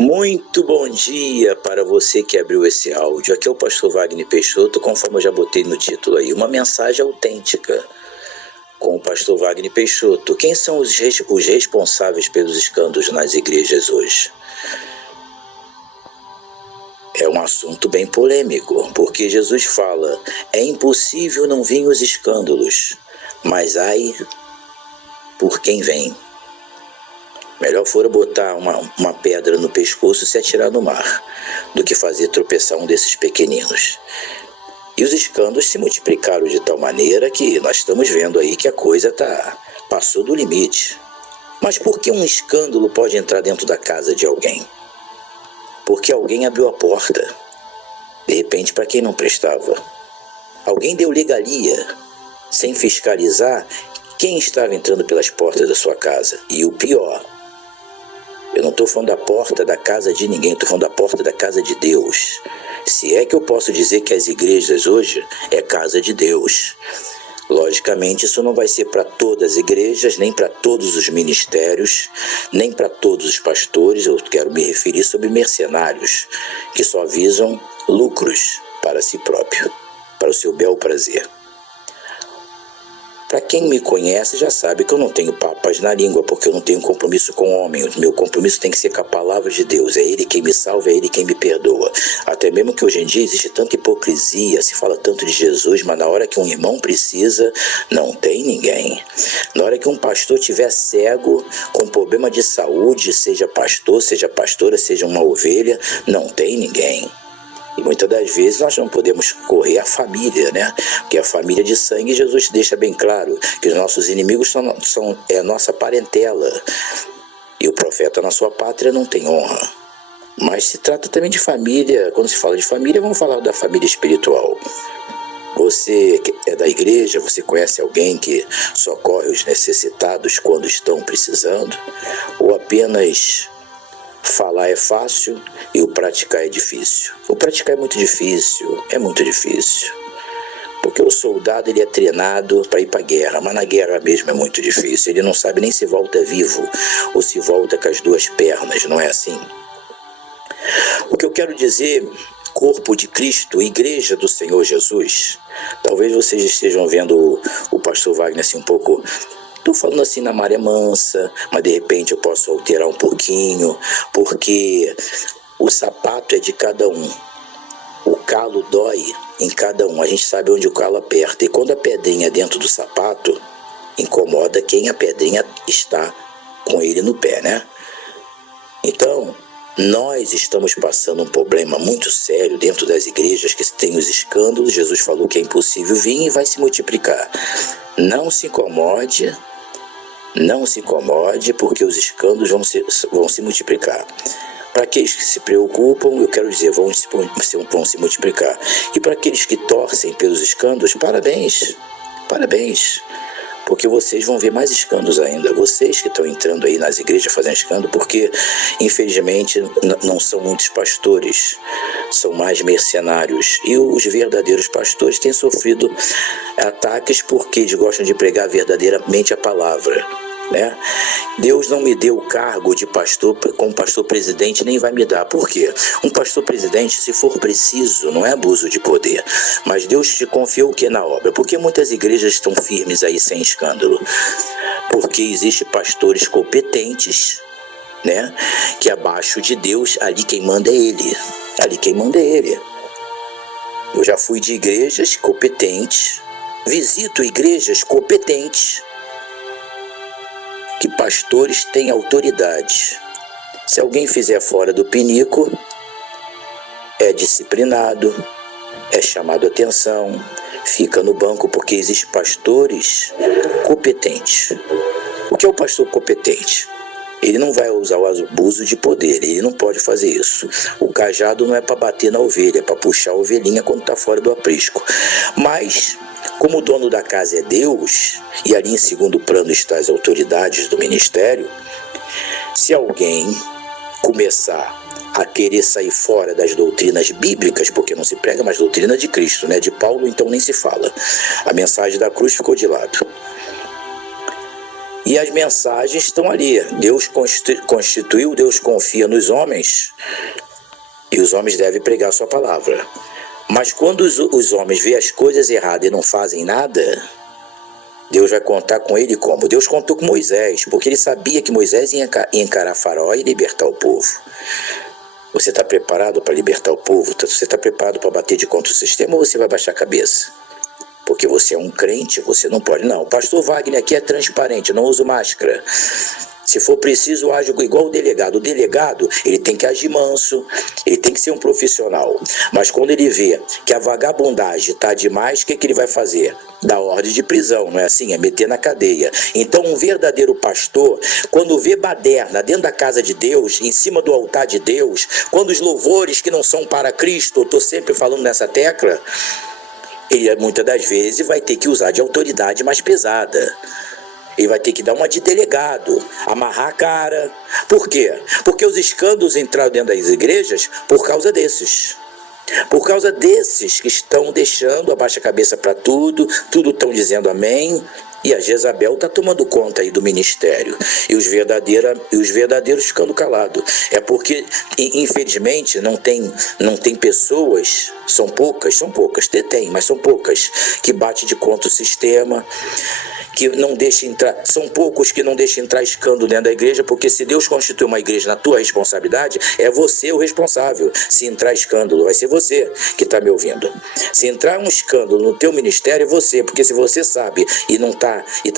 Muito bom dia para você que abriu esse áudio. Aqui é o pastor Wagner Peixoto, conforme eu já botei no título aí, uma mensagem autêntica com o pastor Wagner Peixoto. Quem são os responsáveis pelos escândalos nas igrejas hoje? É um assunto bem polêmico, porque Jesus fala, é impossível não vir os escândalos, mas ai por quem vem. Melhor fora botar uma pedra no pescoço e se atirar no mar, do que fazer tropeçar um desses pequeninos. E os escândalos se multiplicaram de tal maneira que nós estamos vendo aí que a coisa passou do limite. Mas por que um escândalo pode entrar dentro da casa de alguém? Porque alguém abriu a porta, de repente para quem não prestava. Alguém deu legalia, sem fiscalizar quem estava entrando pelas portas da sua casa. E o pior, eu não estou falando da porta da casa de ninguém, estou falando da porta da casa de Deus. Se é que eu posso dizer que as igrejas hoje é casa de Deus. Logicamente, isso não vai ser para todas as igrejas, nem para todos os ministérios, nem para todos os pastores. Eu quero me referir sobre mercenários, que só visam lucros para si próprio, para o seu bel prazer. Para quem me conhece já sabe que eu não tenho papas na língua, porque eu não tenho compromisso com o homem. O meu compromisso tem que ser com a palavra de Deus. É Ele quem me salva, é Ele quem me perdoa. Até mesmo que hoje em dia existe tanta hipocrisia, se fala tanto de Jesus, mas na hora que um irmão precisa, não tem ninguém. Na hora que um pastor estiver cego, com problema de saúde, seja pastor, seja pastora, seja uma ovelha, não tem ninguém. E muitas das vezes nós não podemos correr a família, né? Porque a família de sangue, Jesus deixa bem claro que os nossos inimigos é a nossa parentela. E o profeta na sua pátria não tem honra. Mas se trata também de família. Quando se fala de família, vamos falar da família espiritual. Você é da igreja, você conhece alguém que socorre os necessitados quando estão precisando? Ou apenas falar é fácil e o praticar é difícil? O praticar é muito difícil, porque o soldado ele é treinado para ir para a guerra, mas na guerra mesmo é muito difícil. Ele não sabe nem se volta vivo ou se volta com as duas pernas, não é assim? O que eu quero dizer, corpo de Cristo, igreja do Senhor Jesus, talvez vocês estejam vendo o pastor Wagner assim um pouco... Estou falando assim na maré mansa, mas de repente eu posso alterar um pouquinho, porque o sapato é de cada um. O calo dói em cada um. A gente sabe onde o calo aperta. E quando a pedrinha é dentro do sapato, incomoda quem a pedrinha está com ele no pé, né? Então, nós estamos passando um problema muito sério dentro das igrejas que tem os escândalos. Jesus falou que é impossível vir e vai se multiplicar. Não se incomode, porque os escândalos vão se multiplicar. Para aqueles que se preocupam, eu quero dizer, vão se multiplicar. E para aqueles que torcem pelos escândalos, parabéns, porque vocês vão ver mais escândalos ainda. Vocês que estão entrando aí nas igrejas fazendo escândalo, porque infelizmente não são muitos pastores, são mais mercenários. E os verdadeiros pastores têm sofrido ataques porque eles gostam de pregar verdadeiramente a palavra, né? Deus não me deu o cargo de pastor como pastor presidente, nem vai me dar. Por quê? Um pastor presidente, se for preciso, não é abuso de poder, mas Deus te confiou o que na obra? Porque muitas igrejas estão firmes aí sem escândalo? Porque existem pastores competentes, né? Que abaixo de Deus, ali quem manda é Ele. Eu já fui de igrejas competentes, visito igrejas competentes, que pastores têm autoridade. Se alguém fizer fora do pinico, é disciplinado, é chamado a atenção, fica no banco, porque existem pastores competentes. O que é o pastor competente? Ele não vai usar o abuso de poder, ele não pode fazer isso. O cajado não é para bater na ovelha, é para puxar a ovelhinha quando está fora do aprisco. Mas, como o dono da casa é Deus, e ali em segundo plano estão as autoridades do ministério, se alguém começar a querer sair fora das doutrinas bíblicas, porque não se prega mais doutrina de Cristo, né? De Paulo então nem se fala. A mensagem da cruz ficou de lado. E as mensagens estão ali. Deus constituiu, Deus confia nos homens, e os homens devem pregar a sua palavra. Mas quando os homens veem as coisas erradas e não fazem nada, Deus vai contar com ele como? Deus contou com Moisés, porque ele sabia que Moisés ia encarar Faraó e libertar o povo. Você está preparado para libertar o povo? Você está preparado para bater de contra o sistema, ou você vai baixar a cabeça? Porque você é um crente, você não pode. Não, o pastor Wagner aqui é transparente, eu não uso máscara. Se for preciso, eu ajo igual o delegado. O delegado, ele tem que agir manso, ele tem que ser um profissional. Mas quando ele vê que a vagabundagem está demais, o que ele vai fazer? Dar ordem de prisão, não é assim? É meter na cadeia. Então, um verdadeiro pastor, quando vê baderna dentro da casa de Deus, em cima do altar de Deus, quando os louvores que não são para Cristo, eu estou sempre falando nessa tecla, ele muitas das vezes vai ter que usar de autoridade mais pesada. Ele vai ter que dar uma de delegado, amarrar a cara. Por quê? Porque os escândalos entraram dentro das igrejas por causa desses. Por causa desses que estão deixando, abaixa a cabeça para tudo estão dizendo amém. E a Jezabel está tomando conta aí do ministério. E os verdadeiros ficando calados. É porque, infelizmente, não tem pessoas, são poucas, tem, mas são poucas, que batem de contra o sistema, que não deixa entrar, são poucos que não deixam entrar escândalo dentro da igreja, porque se Deus constitui uma igreja na tua responsabilidade, é você o responsável. Se entrar escândalo, vai ser você que está me ouvindo. Se entrar um escândalo no teu ministério, é você, porque se você sabe e não está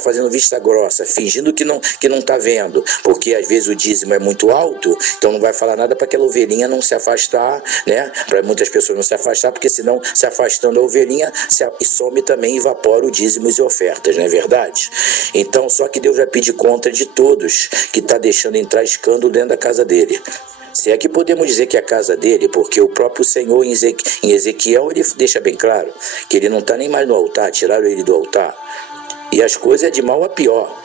fazendo vista grossa, fingindo que não está vendo, porque às vezes o dízimo é muito alto, então não vai falar nada para aquela ovelhinha não se afastar, né? Para muitas pessoas não se afastar, porque senão, se afastando a ovelhinha, some também, evapora o dízimos e ofertas, não é verdade? Então, só que Deus vai pedir conta de todos que está deixando entrar escândalo dentro da casa dele. Se é que podemos dizer que é a casa dele, porque o próprio Senhor em Ezequiel, ele deixa bem claro que ele não está nem mais no altar, tiraram ele do altar. E as coisas é de mal a pior.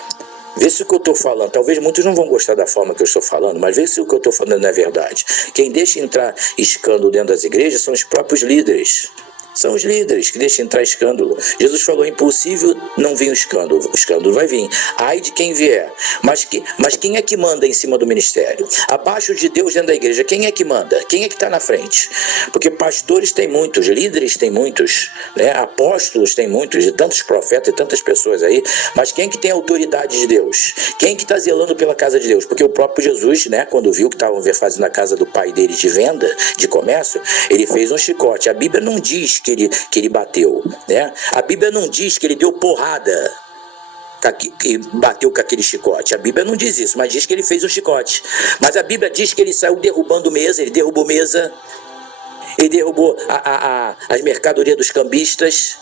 Vê se o que eu estou falando, talvez muitos não vão gostar da forma que eu estou falando, mas vê se o que eu estou falando não é verdade. Quem deixa entrar escândalo dentro das igrejas são os próprios líderes. São os líderes que deixam entrar escândalo. Jesus falou, impossível não vir o escândalo vai vir. Ai de quem vier. Mas quem é que manda em cima do ministério? Abaixo de Deus dentro da igreja, quem é que manda? Quem é que está na frente? Porque pastores tem muitos, líderes tem muitos, né? Apóstolos tem muitos, de tantos profetas e tantas pessoas aí, mas quem é que tem a autoridade de Deus? Quem é que está zelando pela casa de Deus? Porque o próprio Jesus, né, quando viu que estavam fazendo a casa do pai dele de venda, de comércio, ele fez um chicote. A Bíblia não diz que ele bateu, né? A Bíblia não diz que ele deu porrada, que bateu com aquele chicote. A Bíblia não diz isso, mas diz que ele fez um chicote. Mas a Bíblia diz que ele saiu derrubando mesa, ele derrubou mesa, ele derrubou as mercadorias dos cambistas.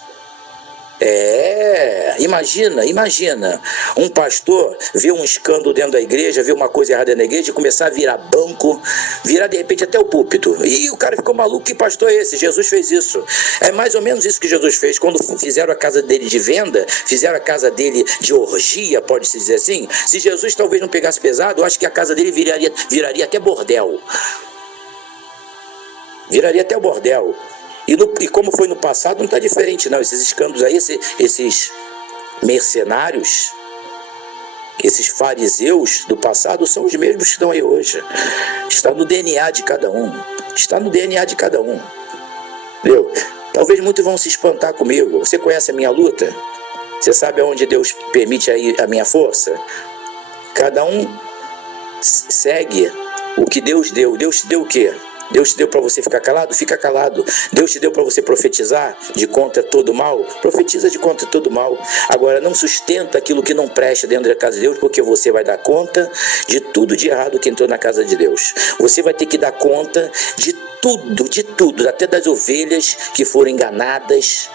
Imagina um pastor ver um escândalo dentro da igreja, ver uma coisa errada na igreja e começar a virar banco, virar de repente até o púlpito. E o cara ficou maluco, que pastor é esse? Jesus fez isso. É mais ou menos isso que Jesus fez quando fizeram a casa dele de venda, fizeram a casa dele de orgia, pode-se dizer assim. Se Jesus talvez não pegasse pesado, eu acho que a casa dele viraria até bordel. Viraria até o bordel. E como foi no passado, não está diferente não. Esses escândalos aí, esses mercenários, esses fariseus do passado são os mesmos que estão aí hoje. Está no DNA de cada um. Está no DNA de cada um. Entendeu? Talvez muitos vão se espantar comigo. Você conhece a minha luta? Você sabe aonde Deus permite aí a minha força? Cada um segue o que Deus deu. Deus te deu o quê? Deus te deu para você ficar calado? Fica calado. Deus te deu para você profetizar de contra todo mal? Profetiza de contra todo mal. Agora, não sustenta aquilo que não presta dentro da casa de Deus, porque você vai dar conta de tudo de errado que entrou na casa de Deus. Você vai ter que dar conta de tudo, até das ovelhas que foram enganadas.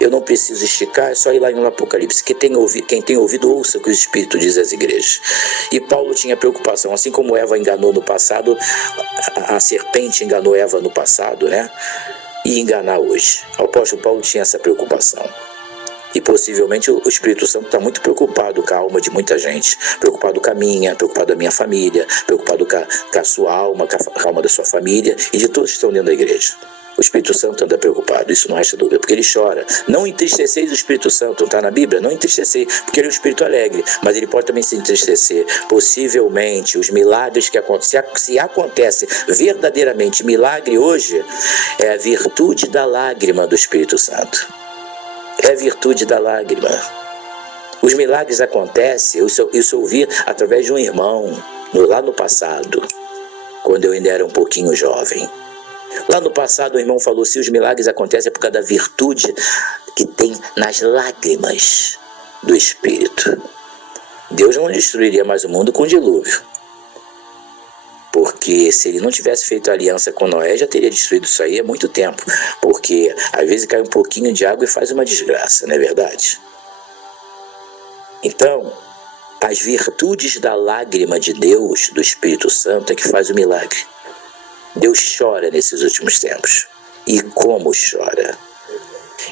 Eu não preciso esticar, é só ir lá no Apocalipse. Quem tem ouvido, ouça o que o Espírito diz às igrejas. E Paulo tinha preocupação, assim como Eva enganou no passado, a serpente enganou Eva no passado, né? E enganar hoje. O apóstolo Paulo tinha essa preocupação. E possivelmente o Espírito Santo está muito preocupado com a alma de muita gente. Preocupado com a minha, preocupado com a minha família, preocupado com a sua alma, com a alma da sua família e de todos que estão dentro da igreja. O Espírito Santo anda preocupado, isso não resta dúvida, porque ele chora. Não entristeceis o Espírito Santo, não está na Bíblia? Não entristecer, porque ele é um Espírito alegre, mas ele pode também se entristecer. Possivelmente, os milagres que acontecem, se acontece verdadeiramente milagre hoje, é a virtude da lágrima do Espírito Santo. É a virtude da lágrima. Os milagres acontecem, isso eu ouvi através de um irmão, lá no passado, quando eu ainda era um pouquinho jovem. Lá no passado o irmão falou, se os milagres acontecem é por causa da virtude que tem nas lágrimas do Espírito. Deus não destruiria mais o mundo com dilúvio. Porque se ele não tivesse feito aliança com Noé, já teria destruído isso aí há muito tempo. Porque às vezes cai um pouquinho de água e faz uma desgraça, não é verdade? Então, as virtudes da lágrima de Deus, do Espírito Santo, é que faz o milagre. Deus chora nesses últimos tempos. E como chora?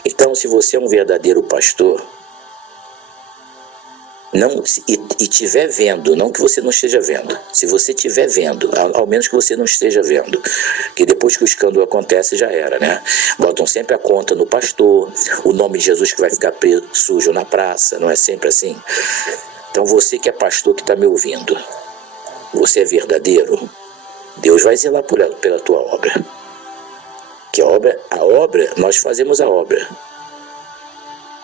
Então, se você é um verdadeiro pastor, e estiver vendo, não que você não esteja vendo, se você estiver vendo, ao menos que você não esteja vendo, que depois que o escândalo acontece já era, né? Botam sempre a conta no pastor, o nome de Jesus que vai ficar preso, sujo na praça, não é sempre assim? Então você que é pastor que está me ouvindo, você é verdadeiro? Deus vai zelar pela tua obra. Que a obra, nós fazemos a obra.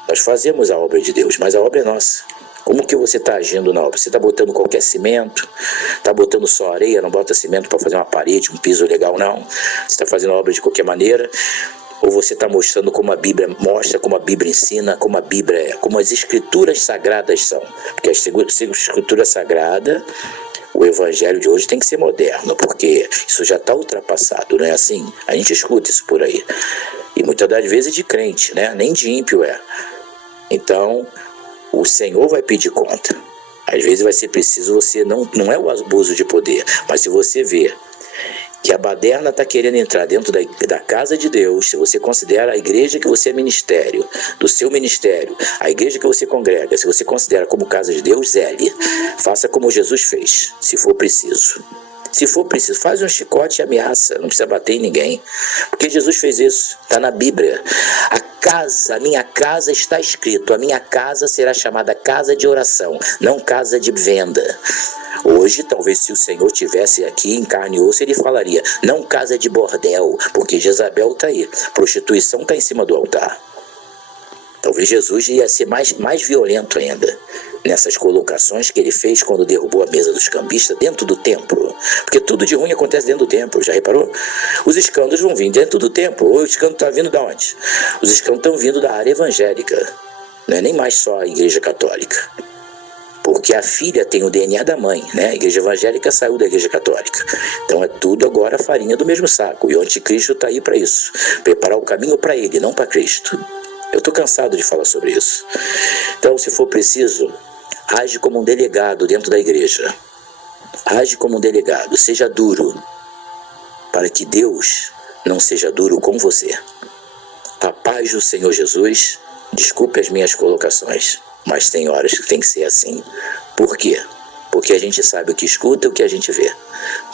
Nós fazemos a obra de Deus, mas a obra é nossa. Como que você está agindo na obra? Você está botando qualquer cimento? Está botando só areia? Não bota cimento para fazer uma parede, um piso legal, não? Você está fazendo a obra de qualquer maneira? Ou você está mostrando como a Bíblia mostra, como a Bíblia ensina, como a Bíblia é, como as Escrituras Sagradas são? Porque a Escritura Sagrada, o Evangelho de hoje tem que ser moderno, porque isso já está ultrapassado, não é assim? A gente escuta isso por aí. E muitas das vezes de crente, né? Nem de ímpio é. Então, o Senhor vai pedir conta. Às vezes vai ser preciso você, não é o abuso de poder, mas se você vê que a baderna está querendo entrar dentro da casa de Deus, se você considera a igreja que você é ministério, do seu ministério, a igreja que você congrega, se você considera como casa de Deus, zele. Faça como Jesus fez, se for preciso. Se for preciso, faz um chicote e ameaça, não precisa bater em ninguém. Porque Jesus fez isso, está na Bíblia. A minha casa está escrito, a minha casa será chamada casa de oração, não casa de venda. Hoje, talvez se o Senhor tivesse aqui em carne e osso, ele falaria, não casa de bordel, porque Jezabel está aí, prostituição está em cima do altar. Talvez Jesus ia ser mais violento ainda nessas colocações que ele fez quando derrubou a mesa dos cambistas dentro do templo. Porque tudo de ruim acontece dentro do templo, já reparou? Os escândalos vão vir dentro do templo. O escândalo está vindo de onde? Os escândalos estão vindo da área evangélica. Não é nem mais só a igreja católica. Porque a filha tem o DNA da mãe, né? A igreja evangélica saiu da igreja católica. Então é tudo agora farinha do mesmo saco. E o anticristo está aí para isso. Preparar o caminho para ele, não para Cristo. Eu estou cansado de falar sobre isso. Então, se for preciso, age como um delegado dentro da igreja. Age como um delegado, seja duro, para que Deus não seja duro com você. A paz do Senhor Jesus, desculpe as minhas colocações, mas tem horas que tem que ser assim. Por quê? Porque a gente sabe o que escuta e o que a gente vê.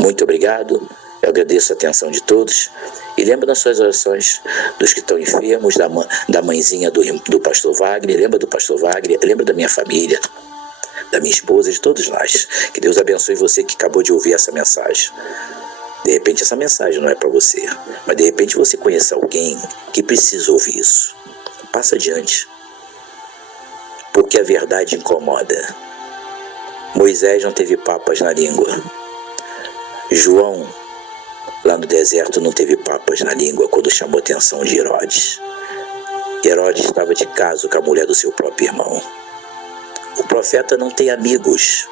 Muito obrigado, eu agradeço a atenção de todos. E lembra das suas orações dos que estão enfermos, da mãezinha do pastor Wagner, lembra do pastor Wagner, lembra da minha família, da minha esposa, de todos nós. Que Deus abençoe você que acabou de ouvir essa mensagem. De repente essa mensagem não é para você, mas de repente você conhece alguém que precisa ouvir isso. Passa adiante. Porque a verdade incomoda. Moisés não teve papas na língua. João, lá no deserto, não teve papas na língua quando chamou a atenção de Herodes. Herodes estava de caso com a mulher do seu próprio irmão. O profeta não tem amigos,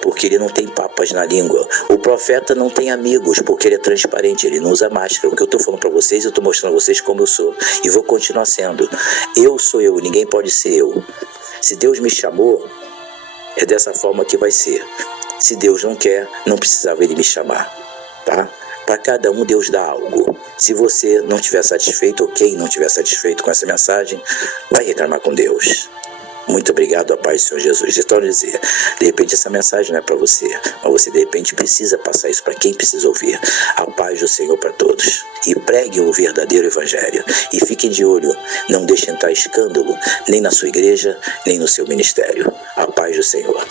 porque ele não tem papas na língua. O profeta não tem amigos, porque ele é transparente, ele não usa máscara. O que eu estou falando para vocês, eu estou mostrando a vocês como eu sou. E vou continuar sendo. Eu sou eu, ninguém pode ser eu. Se Deus me chamou, é dessa forma que vai ser. Se Deus não quer, não precisava ele me chamar, tá? Para cada um Deus dá algo. Se você não estiver satisfeito, ou quem não estiver satisfeito com essa mensagem, vai reclamar com Deus. Muito obrigado, a paz do Senhor Jesus. Então, dizer, de repente essa mensagem não é para você, mas você de repente precisa passar isso para quem precisa ouvir. A paz do Senhor para todos. E pregue o verdadeiro evangelho. E fiquem de olho, não deixem entrar escândalo, nem na sua igreja, nem no seu ministério. A paz do Senhor.